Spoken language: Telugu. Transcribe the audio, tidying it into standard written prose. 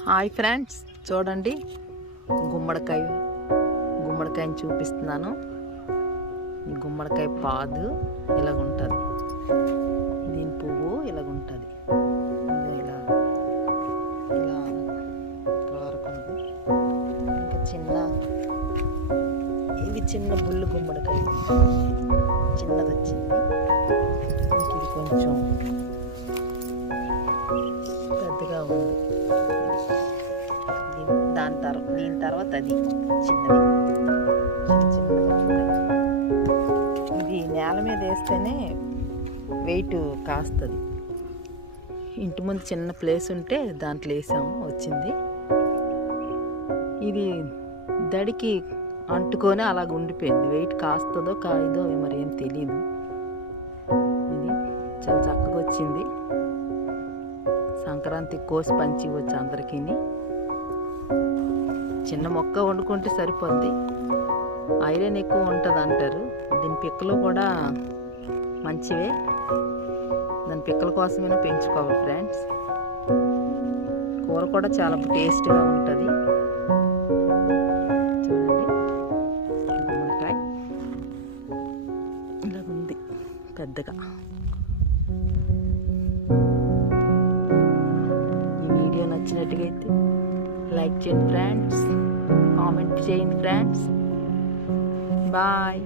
హాయ్ ఫ్రెండ్స్, చూడండి గుమ్మడికాయని చూపిస్తున్నాను. ఈ గుమ్మడికాయ పాదు ఇలాగుంటుంది, దీని పువ్వు ఇలాగుంటుంది, ఇలా ఇలా వరకుంది. ఇంకా చిన్న బుల్లు గుమ్మడికాయ చిన్నది వచ్చింది. ఇది కొంచెం పెద్దగా ఉంది. దీని తర్వాత అది చిన్నది చిన్నగా ఉంది. ఇది నేల మీద వేస్తేనే వెయిట్ కాస్తుంది. ఇంటి ముందు చిన్న ప్లేస్ ఉంటే దాంట్లో వేసాము, వచ్చింది. ఇది దడికి అంటుకొని అలాగ ఉండిపోయింది. వెయిట్ కాస్తుందో కాయదో మరి ఏం తెలియదు. ఇది చాలా చక్కగా వచ్చింది. సంక్రాంతికి కోసి పంచి వచ్చి అందరికీ. చిన్న మొక్క వండుకుంటే సరిపోద్ది, ఐరన్ ఎక్కువ ఉంటుంది అంటారు. దీని పిక్కలు కూడా మంచివే, దాని పిక్కల కోసమైనా పెంచుకోవాలి ఫ్రెండ్స్. కూర కూడా చాలా టేస్ట్గా ఉంటుంది. చూడండి, గుమ్మడికాయ ఇలా ఉంది పెద్దగా. ఈ వీడియో నచ్చినట్టుగా అయితే లైక్ చేయండి ఫ్రెండ్స్, కామెంట్ చేయండి ఫ్రెండ్స్. బాయ్.